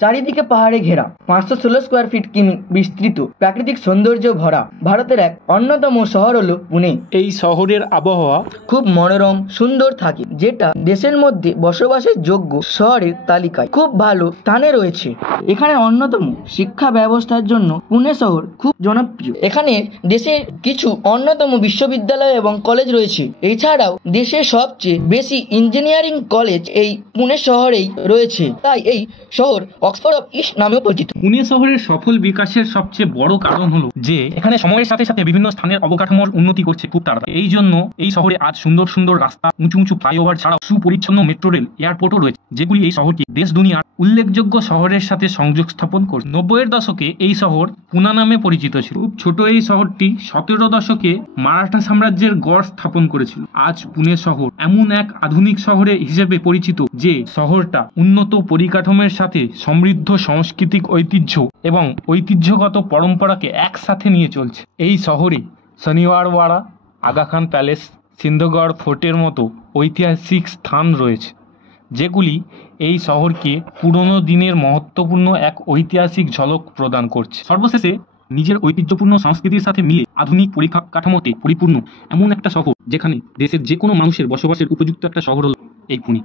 চারিদিকে পাহাড়ে ঘেরা, 516 স্কোয়ার ফিট কিমি বিস্তৃত, প্রাকৃতিক সৌন্দর্য ভরা ভারতের এক অন্যতম শহর হলো পুনে। এই শহরের আবহাওয়া খুব মনোরম সুন্দর থাকে, যেটা দেশের মধ্যে বসবাসের যোগ্য শহরের তালিকায় খুব ভালো স্থানে রয়েছে। এখানে অন্যতম শিক্ষা ব্যবস্থার জন্য পুনে শহর খুব জনপ্রিয়। এখানে দেশের কিছু অন্যতম বিশ্ববিদ্যালয় এবং কলেজ রয়েছে। এছাড়াও দেশের সবচেয়ে বেশি ইঞ্জিনিয়ারিং কলেজ এই পুনে শহরেই রয়েছে, তাই এই শহর অক্সফোর্ড অফ ইস্ট নামেও পরিচিত। পুনে শহরের সফল বিকাশের সবচেয়ে বড় কারণ হলো যে এখানে সময়ের সাথে সাথে বিভিন্ন স্থানের অবকাঠামোর উন্নতি করছে খুব তাড়াতাড়ি। এই জন্য এই শহরে আজ সুন্দর সুন্দর রাস্তা, উঁচু উঁচু ফ্লাইওভার ছাড়াও সুপরিচ্ছন্ন মেট্রো রেল, এয়ারপোর্টও রয়েছে, যেগুলি এই শহরকে দেশ দুনিয়ার উল্লেখযোগ্য শহরের সাথে সংযোগ স্থাপন করছে। 90-এর দশকে এই শহর পুনা নামে পরিচিত ছিল। খুব ছোট এই শহরটি 17 দশকে মারাঠা সাম্রাজ্যের গড় স্থাপন করেছিল। আজ পুনে শহর এমন এক আধুনিক শহরে হিসেবে পরিচিত যে শহরটা উন্নত পরিকাঠামোর সাথে সমৃদ্ধ সাংস্কৃতিক ঐতিহ্য এবং ঐতিহ্যগত পরম্পরাকে একসাথে নিয়ে চলছে। এই শহরে শনিওয়ারওয়াড়া, আগা খান প্যালেস, সিন্ধগড় ফোর্টের মতো ঐতিহাসিক স্থান রয়েছে, যেগুলি এই শহরকে পুরনো দিনের মহত্বপূর্ণ এক ঐতিহাসিক ঝলক প্রদান করছে। সর্বশেষে নিজের ঐতিহ্যপূর্ণ সংস্কৃতির সাথে মিলে আধুনিক পরিকাঠামোতে পরিপূর্ণ এমন একটা শহর যেখানে দেশের যে কোনো মানুষের বসবাসের উপযুক্ত একটা শহর হলো এই পুনে।